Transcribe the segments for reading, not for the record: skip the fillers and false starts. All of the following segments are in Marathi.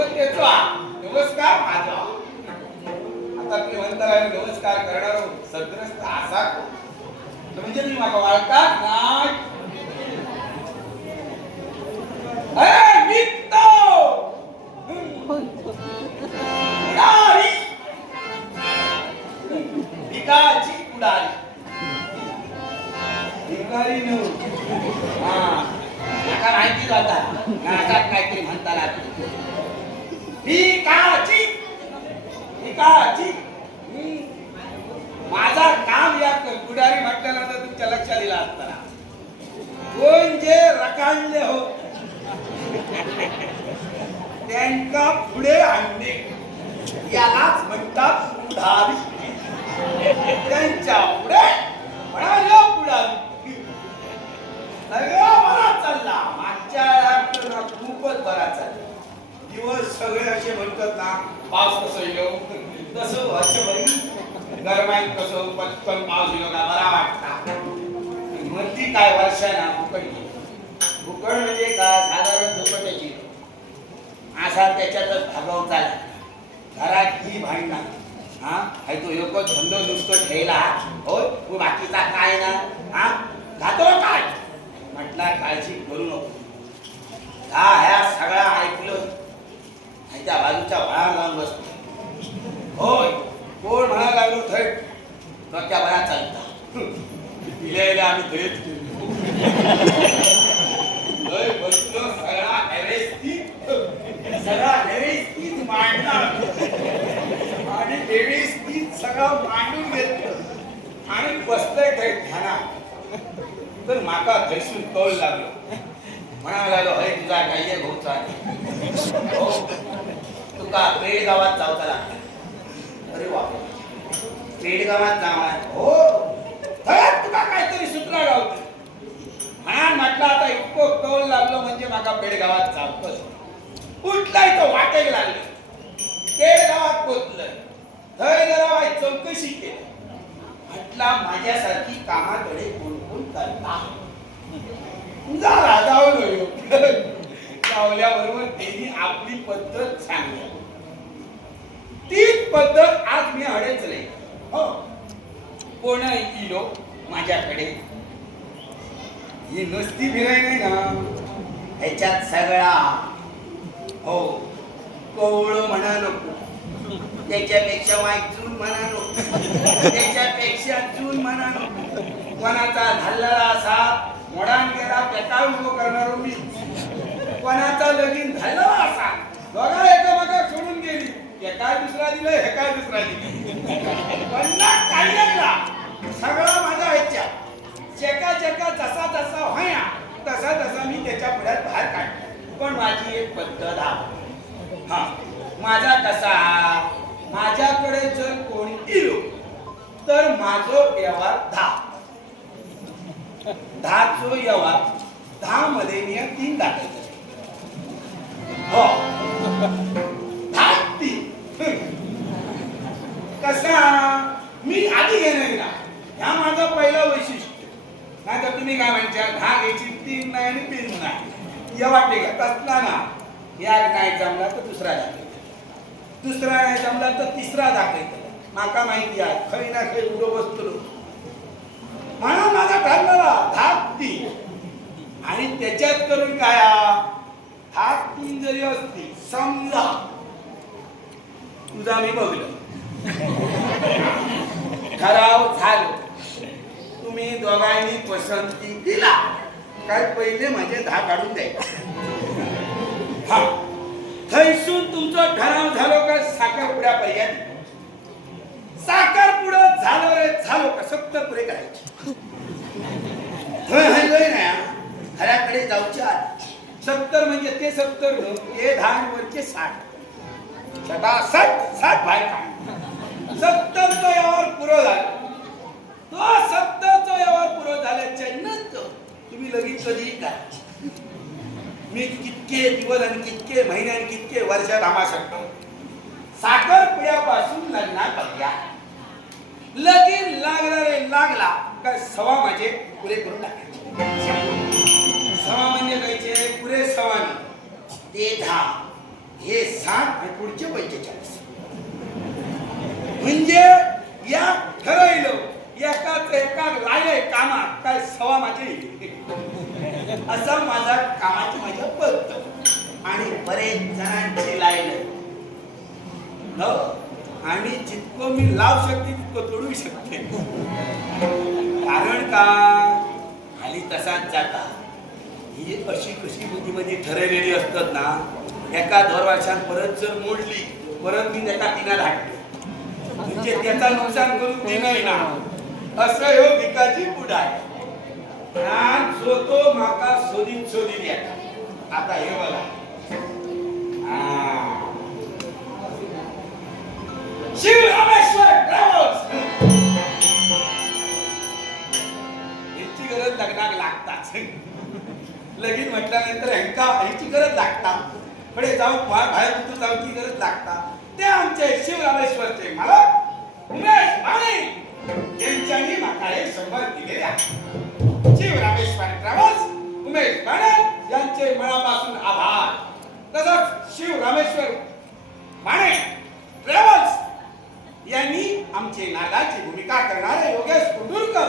नमस्कार माझा. आता तुम्ही म्हणता नमस्कार करणार सद्ग्रस्त असा म्हणजे तुम्ही माका वाळतात नाही. अरे मित्तो भिकाची कुडाली भिकारी नो नका माहिती जाता नाकात काहीतरी म्हणता लागते. भिकाची भिकाची माझा काम या कुडारी म्हटल्यानंतर तुमच्या लक्षात दिला असताना कोण जे रकाळले हो त्यांना पुढे आणणे यालाच म्हणतात पुढारी. त्यांच्या पुढे म्हणाल्या पुढारी सगळं बरा चालला. मागच्या खूपच बरा चालला. दिवस सगळे असे म्हणतात ना पाऊस कसं येलो तसं वर्ष बरी गरमाईत कसं पटकन पाऊस येलो ना बरा वाटता. म्हणती काय वर्षाना उकळली उकळ म्हणजे का साधारण दुपट्याची असा त्याच्यातच भागव चाला. घरात ही भांडणं हा हाय तो एकच धंदो नुसतो ठेवला होय तू बाकीचा काय ना हा खातो काय म्हटला काळजी करू नको. हा ह्या सगळा ऐकलं त्या बाजूच्या वळा लावून बसतो. होय कोण म्हणायला लागलो थेट डोक्या बऱ्या चालता पिल्याला आम्ही थेट बसलो सगळा व्यवस्थित मांडणार आणि व्यवस्थित सगळं मांडून घेतलं आणि बसतंय थेट ध्यानात. तर माका थैसून तोल लागलो. म्हणायला लागलो हय तुझा काय भाऊचा हो तुका पेडगावात जाऊचा लागला. अरे वा पेडगावात जावा हो तुका काहीतरी सूत्रा गावत म्हणा म्हटलं आता इतकं कौल लागलो म्हणजे माका पेडगावात जावतच. कुठलाय तो वाटेल लागलं पेडगावात पोचलं. थंय जरा चौकशी केली. म्हटला माझ्यासारखी कामाकडे कोण कोण करता गावल्याबरोबर त्यांनी आपली पद्धत सांगली. तीच पद्धत आज मी अडचले. हो कोण इलो माझ्याकडे ही नुसती फिराय नाही ना ह्याच्यात सगळा हो कोवळं म्हणा नको त्याच्यापेक्षा वाईट चून म्हणा नको त्याच्यापेक्षा चून म्हणा नको. कोणाचा झालेला असा मोडान गेला त्याचा उभो करणार मी. कोणाचा लगीन झालेला असा दोघा एकामेका सोडून गेली एका दुसरा दिलं हे काय दुसरा दिली पन्नास काही लागला सगळं माझ्या ह्याच्या चेका चेका जसा जसा व्हाया तसा तसा मी त्याच्या पुढ्यात बाहेर काढतो. पण माझी एक पद्धत हा माझा कसा माझ्याकडे जर कोणी इलो तर माझो व्यवहार 10 व्यवहार 10 मध्ये मी 3 दाखवतो. हो 10 कसा मी आधी घेणार ना ह्या माझं पहिलं वैशिष्ट्य. नाही तर तुम्ही काय म्हणता 10 घ्यायची 3 नाही आणि 3 नाही या वाटे का तसला ना. या नाही जमला तर दुसरा दाखवायचा दुसरा नाही जमला तर तिसरा दाखवायचा. माका माहिती आहे खरी ना खरी उडो बसतो म्हणून माझा ठरलेला 10 आणि त्याच्यात करून काय 10 जरी असती समजा तुझा मी बघलो ठराव झालो तुम्ही दोघांनी पसंती दिला काय पहिले माझे 10 काढून द्यायचे. हा थैसून तुमचं ठराव झालो का साखरपुड्यापर्यंत साखरपुडा झालं रे झालो का 70 पुढे करायचे. ना घराकडे जाऊच्या 70 म्हणजे ते 70 ते 10 वरचे 60 60 बायका 70 व्यवहार पुरो झाला. तो 70 व्यवहार पुरो झाल्याच्या नंतर तुम्ही लगेच कधी काय मी कितके दिवस आणि कितके महिने आणि कितके वर्ष थांबा शकतो. साखरपुड्यापासून लग्नापर्यंत लगीन लागला रे लागला काय सवा माझे पुरे करून टाकायचे. सवा म्हणजे कायचे पुरे सवानी ते 10 हे 60 आणि पुढचे 45. म्हणजे या ठरवलं एका लायलंय कामात काय सवा माझी असा माझा कामाची माझ्या पद्धत आणि बरेच जणांची लायलंय हो आणि जितकं मी लावू शकते तितकं तोडू शकते. कारण का खाली तसाच जाता ही अशी कशी बुद्धीमध्ये ठरवलेली असतात ना एका 2 वर्षात परत जर मोडली परत मी त्याचा तिना धाकते म्हणजे त्याचा नुकसान करून ती नाही ना असं हो भिकाची पुढाय जो तो माका शोधित या. आता हे बघा शिव रामेश्वर ट्रॅव्हल्स याची गरज लग्नाक लागताच लगीन म्हटल्यानंतर ह्यांची गरज लागता पुढे जाऊन बाहेर कुठून जाऊची गरज लागता. ते आमचे शिव रामेश्वरचे मालक उमेश माने यांच्यानी माका हे संवाद दिलेले आहे. शिव रामेश्वर ट्रॅव्हल्स उमेश माने यांचे मनापासून आभार. तसंच शिव रामेश्वर माने ट्रॅव्हल्स यांनी आमचे नागाची भूमिका करणारे योगेश कुंडूरकर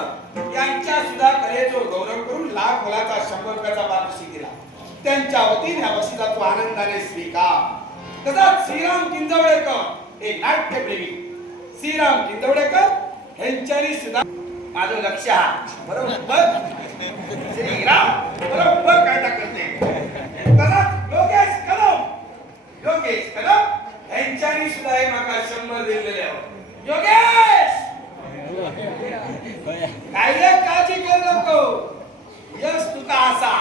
यांच्या सुद्धा कलेचा गौरव करून लाख मोलाचा 100 रुपयाचा पारितोषिक दिला. त्यांच्या वतीने या बक्षिसाचा आनंदाने स्वीकार. तसंच श्रीराम किंजवडेकर एक नाट्यप्रेमी श्रीराम किंजवडेकर यांच्यानी सुद्धा माझं लक्ष आहे बरोबर श्रीराम बरोबर कायदा करते. तसंच योगेश कदम यांच्यानी सुद्धा हे माका 100 दिलेले आहे. योगेश काय काळजी करू नको यश तुका असा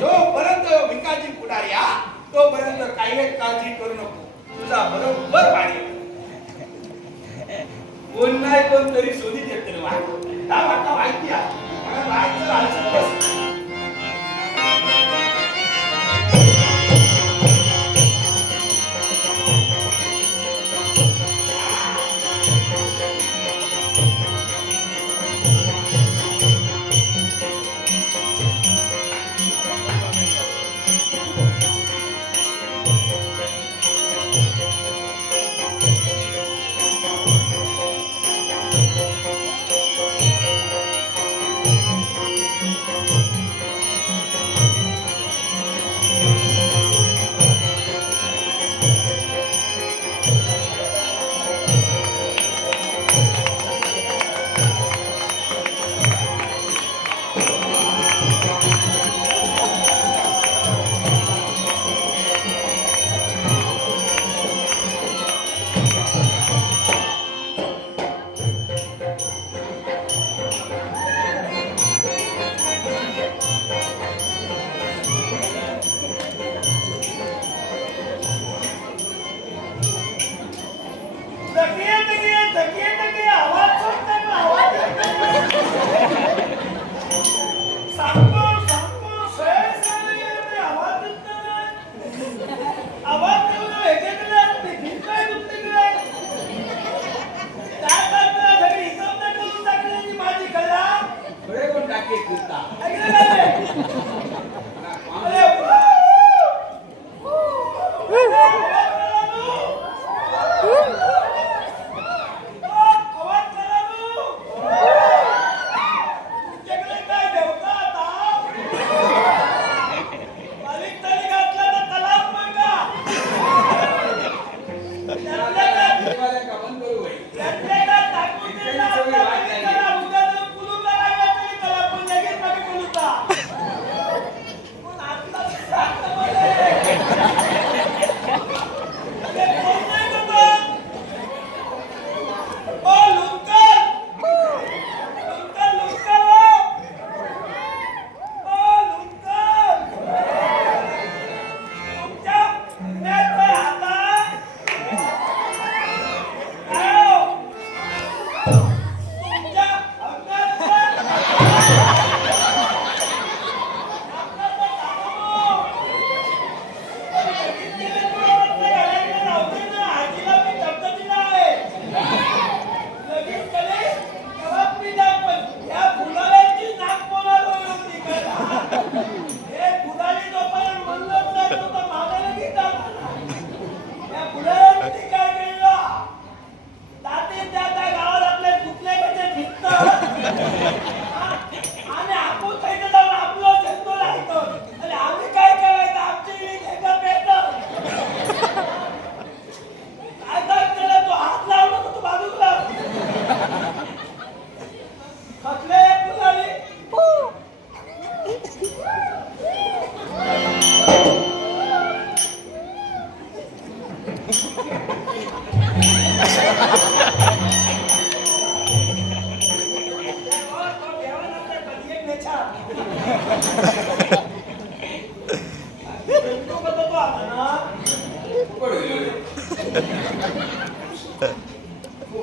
जोपर्यंत भिकाजी पुढारी या तोपर्यंत काही काळजी करू नको तुझा बरोबर पाणी कोण नाही कोण तरी शोधित येते माहिती आहे.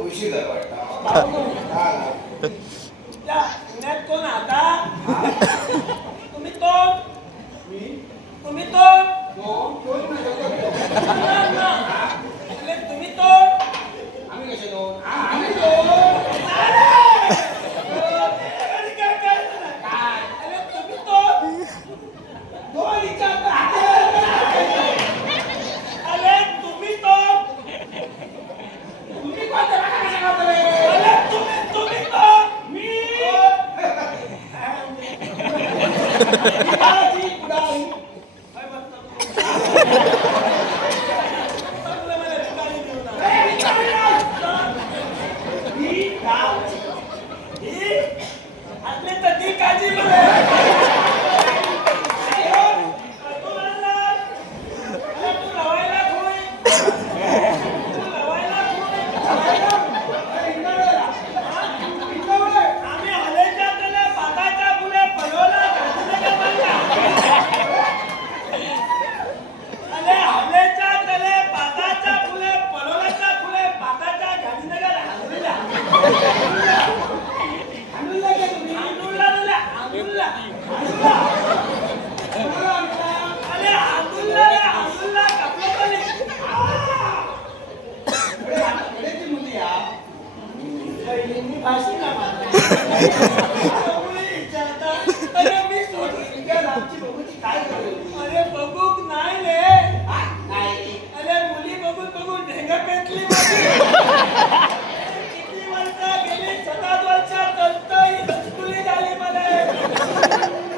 उशीर आहे वाटतं. पुण्यात कोण आता तुम्ही कोण तुम्ही कोण तुम्ही कोण आम्ही कसे दोन आम्ही तुम्ही कोण दोन विचारता अरे तुम्ही कोण तुम्ही कोण अरे तुम्ही कोण मी अरे बघूक नाही रे अरे मुली बघून बघून ढेंगा पेटली किती वर्ष गेली 7 वर्ष स्कुली झाली मला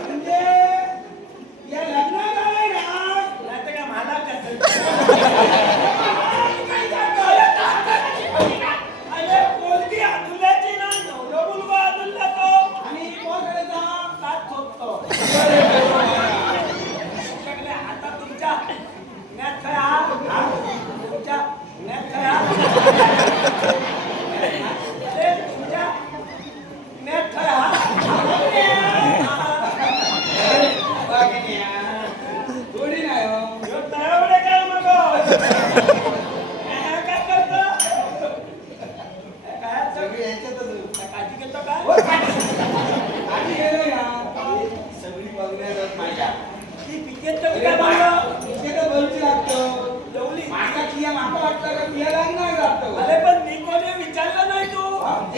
म्हणजे या लग्नात आहे ना का मला अरे पोलगी आदुल्याची ना नवरा मुलगा आदुल्ला तो आणि कोण करायचा साथ ठोकतो आता तुमच्या पुण्यात खया तुमच्या पुण्यात खया अरे तुमच्या पुण्यात खया थोडी नाही हो तयावडे काय मग काय करतो काय सगळी ह्याच्यातच काळजी घेतो काय आधी गेलो ना सगळी बघण्यात माझ्या ती पिकेत काय म्हणलं ते तर बोलची लागतं जेवली माझा किया माका वाटतं का किया लागणार लागतं अरे पण मी कोणी विचारलं नाही तू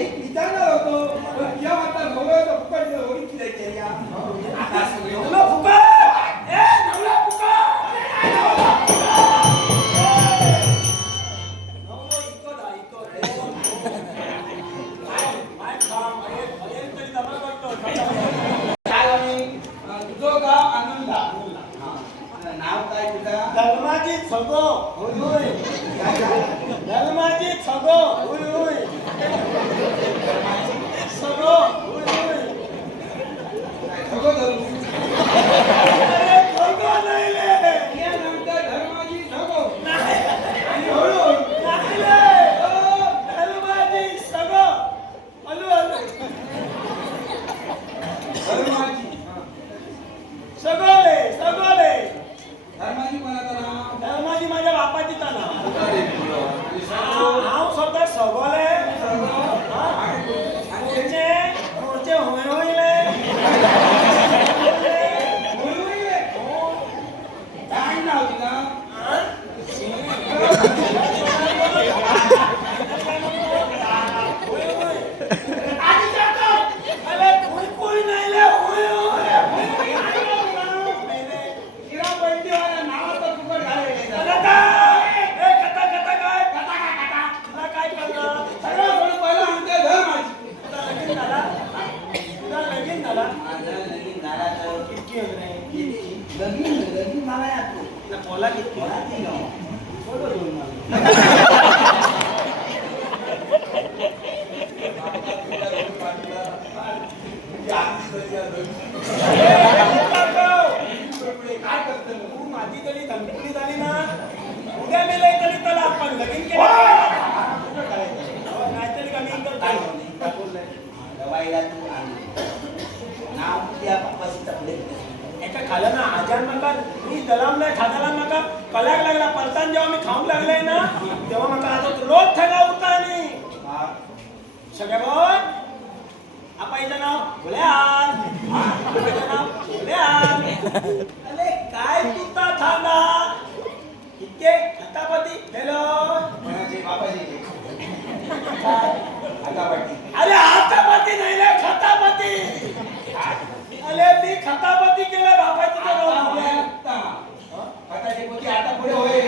एक विचारणार होतो पण किया माता बोलवतो फुकट होईल की जायचे या आता सगळे नवला फुकट ए नवला फुकट नवलो इको माय काम अरे तरी जमा करतो काय आम्ही तुझं गाव आनंदा नाव काय तुझा धर्माची छगो होय होय धर्माची छगो होय होय छगो होय होय सगळं धरू अरे छगो नाही रे या नंतर धर्माची सगळं नाही आणि हळूहळू नाही रे धर्माची छगो हलू हलू धर्माची सगोले सगोले धर्माची कोणाचं नाव धर्माची माझ्या बापाची नाव नाव स्वतः सगोले पुढचे होय होईले काय नाव तुला अरे कोई कोई नाही ले होय किरा बंडीवाला नावाचं फुकट घालायचं अरे काय ए कथा कथा काय तुला काय करणार सगळं सोडून पहिलं आमच्या धर्माची तुझा लगीन झाला तुझा लगीन झाला माझं लगीन झाला तर किती होत नाही किती लगीन मला यातो ना बोला किती मला ती गाव बोलो दोन मला काय करतो तू माझी तरी धनकुली झाली ना उद्या मेलय तरी त्याला आपण लगीन ओ, केलं कुठं करायचं? हो, नाहीतरी का मी काय करतो बोलली? काय बोललंय? दवाईला तू आण. नाव त्या बापाची तकलीफ नाही. एका खालं ना आजार नका मी दलामला खाजाला नका कलाक लागला परतान जेव्हा मी खाऊन लागले ना तेव्हा मका आता रोज थगा होता आणि हा. सगळ्या बोल आपाईचं नाव फुल्याल आपाईचं नाव फुल्याल अरे काय तुता थांबा इतके छतापती हॅलो कोणाची? बापाची? हातापाटी. अरे हातापती नाही ना खतापती अरे मी खतापती केलं बापाची तर आता नाव होय आत्ता. हाताची पोती आता पुढे होय.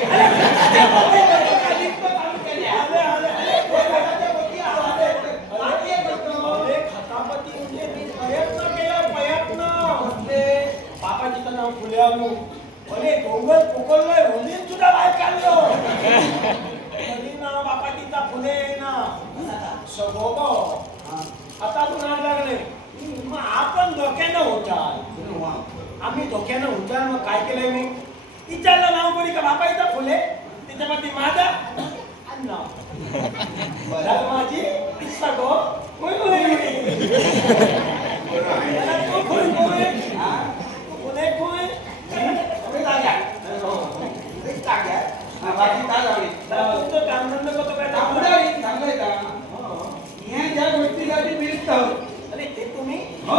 बापाजीचं नाव फुले आलो अरे डोंगर पोकललोय होलीन सुद्धा बाहेर काढलो होली नाव बापाजीचा फुले ना सगोब आता कुणाला लागले मग आपण धोक्यानं होता आम्ही धोक्यानं होता मग काय केलंय मी विचारलं नाव कोणी का बापाईचा फुले त्याच्यामध्ये माझा अण्णा बरं माझी सगो होय होय तू होय होय पुणे होय पुढे जाग्या. पुढे जाग्या. हा, बाकी काय लावली? तुमचं कामधंदा कसं काय चांगलं चांगलंय का? या ज्या गोष्टीसाठी मिळतं. अरे ते तुम्ही हो,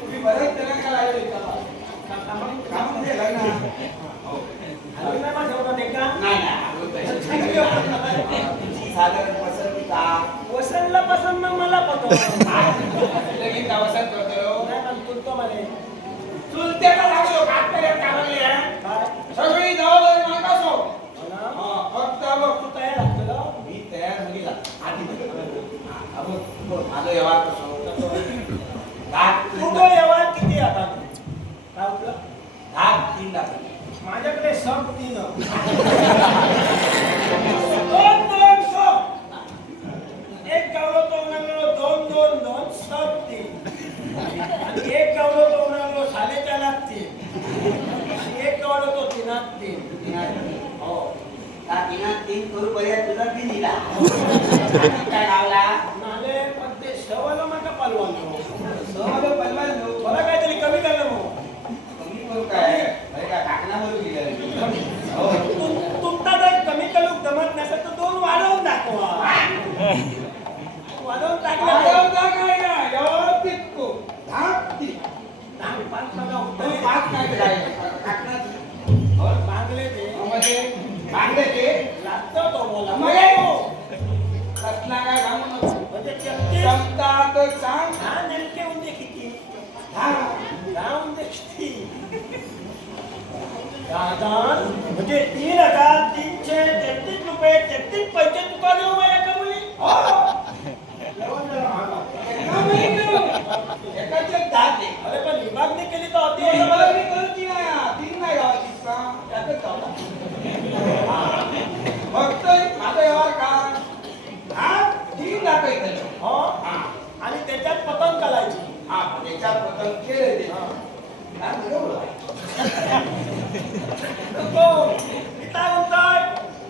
तुम्ही बरेच जण का लागले का? कामामध्ये लग्न. हो. तुमची साधारण पसंती का? वसंतला पसंत मला पतो लगीन का वसंत करतो? नाही पण तुलतो म्हणे चुलत्याला लागलो, काटकऱ्यात काढले आहे. सगळी जबाबदारी मागा सो. फक्त बघ, तू तयार लागतो मी तयार म्हणजे आधी हा, बघ, बघ, माझं व्यवहार कसं? तू तो व्यवहार किती आता काय आपलं 3 लाख. माझ्याकडे सब 3 दोन दोन सब एक गावलो तो म्हणालो 2 2 2 सब 3 आणि एक गावलो तो म्हणालो 4.5 लाख 3 आणि एक गावलो तो 3 3 हो. त्या 3 करू पर्यंत तुला बी दिला. काय लावला? नाले पण ते सवालो माका पालवालो सहज पलवालो. मला काहीतरी कमी करलं मग कमी करू काय? अरे काय टाकण्यावर गेलं. हो. तुमचा जर कमी कलूक जमत नसेल तर 2 वाढवून दाखवा वाढवून टाकलं वाढवता काय ना? व्यवस्थित को. धाकटी. 5 बघा तरी उठले 5 काय करायचं? टाकण्यात. हो. बांगले ते म्हणजे बांगले ते लागतो तो बोला मग कसला काय सांगू नको. म्हणजे 33 जमता तर सांग. हा नेमके म्हणजे किती हा. म्हणजे किती 10,000 म्हणजे 3,333 रुपये 33 पैसे तुका देऊ माझ्या कमली एका महिन्यात. एकाचे 10 दे. अरे पण विभागणी केली तर अति ती होतं मला. मला मी करूची नाही हा. 3 नाही गावाची का? त्यातच चावला. फक्त माझा व्यवहार का? हा 3 लाख आहे. हो आणि त्याच्यात पतंग करायची हा त्याच्यात पतंग केले ते. हा, बरोबर आहे. नको मी काय म्हणतोय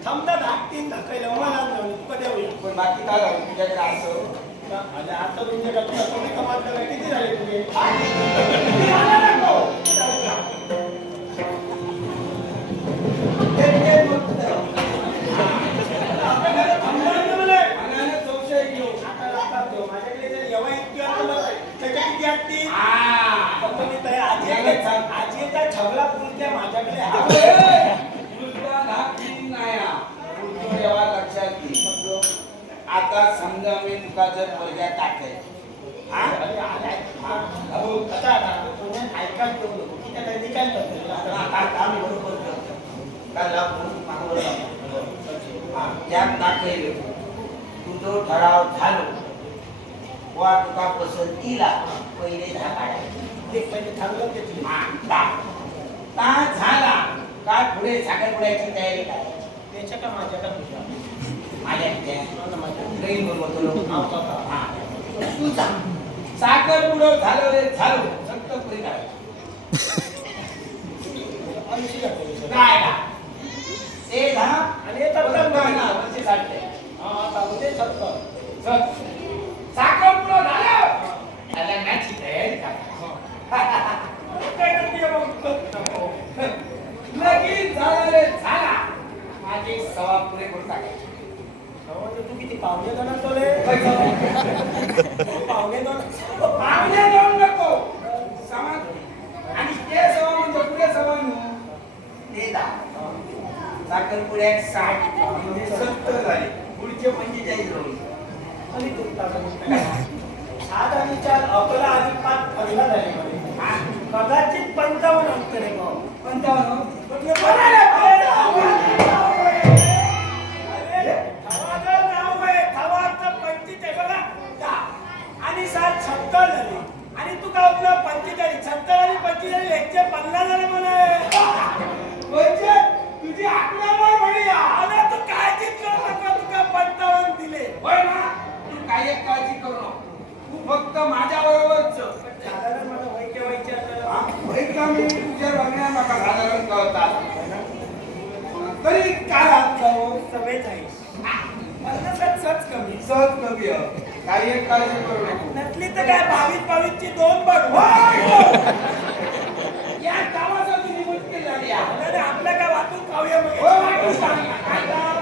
थांबता 3 दाखवलं मला नाही तुका देऊया पण बाकी काय झालं तुझ्याकडे असं? अरे आता तुमच्या तुला कमी कमाल करायला किती झाले तुझे किती झालं नको? ते मग आपल्याकडे थांबवायचं मला मनाने संशय घेऊ. आता लागतात तो. माझ्याकडे जर एवढा इतकी असलं त्याच्या किती असतील हा. फक्त मी तयार आजीचा छगला पुरते माझ्याकडे आहे. अबे, तुझा धाक तीन नाही हा. तुझं व्यवहार लक्षात घे. आता समजा मी तुका जर वर्गात टाकेल. हा? अरे आलाय. हा. अहो, आता पुण्यात ऐकायला देऊ नको की त्याला निकाल करतो आता काम बरोबर करतो. काय लाभ म्हणून मागवलं लाभ. हा, त्यात टाकेल. तुझं ठराव झालो. वा तुका पसंतीला पहिले 10 काढायचे. एक पहिले थांबलं घेतली हा, 10. का झाला काय पुढे साखरपुड्याची तयारी काय? त्याच्या का माझ्या का तुझ्या माझ्या इथे. माझ्या ट्रेन बरोबर नाव स्वतः हा तू सांग. साखरपुडं झालं रे झालं. सक्त पुढे काय? 80 लागते काय का? ते 10 आणि आणि सत्तर ना वर्षी साठते. हा चालू दे 70. चल. साखरपुडा झालं. लग्नाची तयारी करा. काय करते मग? लगीन झालं रे झाला. माझी सवा पुरे करून टाकायची. तू किती पावणे दोन तोले? पावणे दोन. पाहुणे जाऊन नको. समाज आणि ते सवा म्हणजे पुढे सवा ते दहा. साखरपुड्यात 60 म्हणजे 70 झाले. पुढचे 45 रोज. आणि तू सात आणि 4 11 आणि 5 15 झाले म्हणे. कदाचित 55 अंतर आहे भाऊ. 55. म्हणजे बघायला पाहिजे. खवाचं नाव आहे. खवाचं 25 आहे बघा. 10 आणि 7 70 झाले. आणि तू काय आपलं 45 70 आणि 45 एकशे 50 झाले म्हणे. म्हणजे तुझी आकड्यावर म्हणूया. आता तू काळजीच करू नका. तुका 55 दिले. होय ना. तू काही एक काळजी करू नको. तू फक्त माझ्या बरोबरच साधारण मला वय केव्हायचे आता? मी तुझ्या बघण्या नका साधारण कळतात. तरी काय हात सवयच आहे. मला सच कमी. सहज कमी काही एक काळजी करू नको. नसली तर काय 22 ची 2 बघ. या कामासाठी निवड केली झाली आहे. अरे आपल्या काय वाटून खाऊया मग. हो, वाटून सांग ना, काय काम?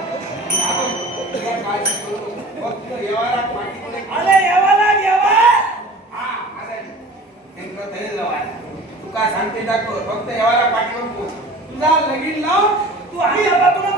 तुला काळजी करू नको. फक्त व्यवहारात पाठीपुढे अरे येवाला येवा. हा, असं आहे. नेमकं धैर्य लावायला. तू काय सांगते दाखव. फक्त व्यवहारात पाठीवर पोच. तुझा लगीन लाव. तू आता तुला